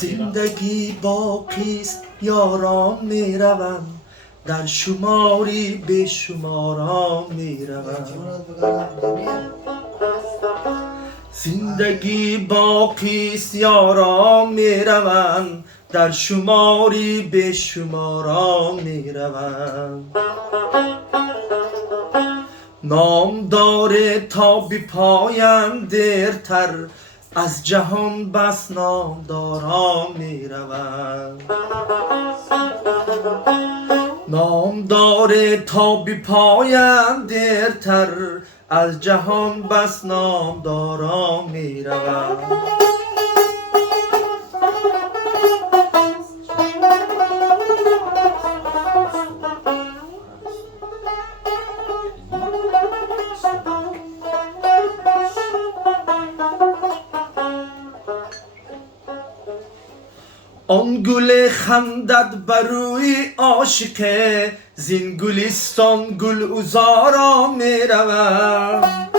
زندگی باقیست یاران میروند در شماری به شماران میروند زندگی باقیست یاران میروند در شماری به شماران میروند نام داره تا بی پایندرتر از جهان بس نامداران میروند نام داره تا بی پایندرتر از جهان بس نامداران میروند آن گل خندد بر روی عاشقه زین گلستان گل عذارا میروند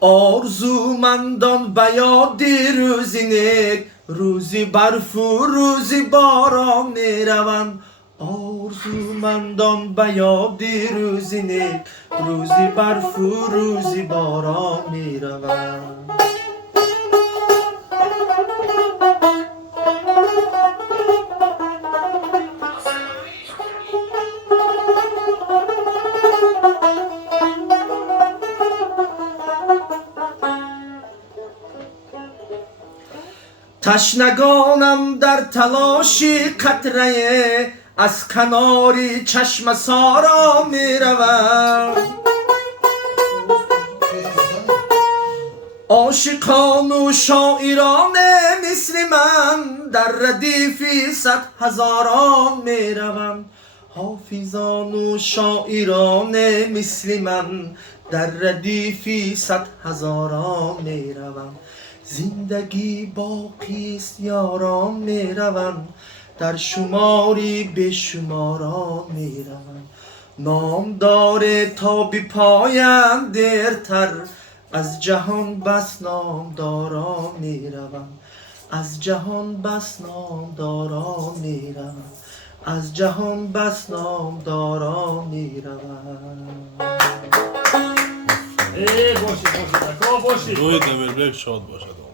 آرزومندان به یاد روزی نیک روزی برف و روزی باران میروند آرزومندان به یاد روزی نیک روزی برف و روزی باران میروند تشنگانم در تلاشی قطره از کناری چشم سارا میروند عاشقان و شاعران مثل من در ردیفی 100,000 میروند حافظان و شاعران مثل من در ردیفی 100,000 میروند زندگی باقیست یاران میروند در شماری به شماران میروند نام داره تا بی پایندرتر از جهان بس نامداران میروند از جهان بس نامداران میروند از جهان بس نامداران میروند باشید باشید روی دبل بریک شاد باشد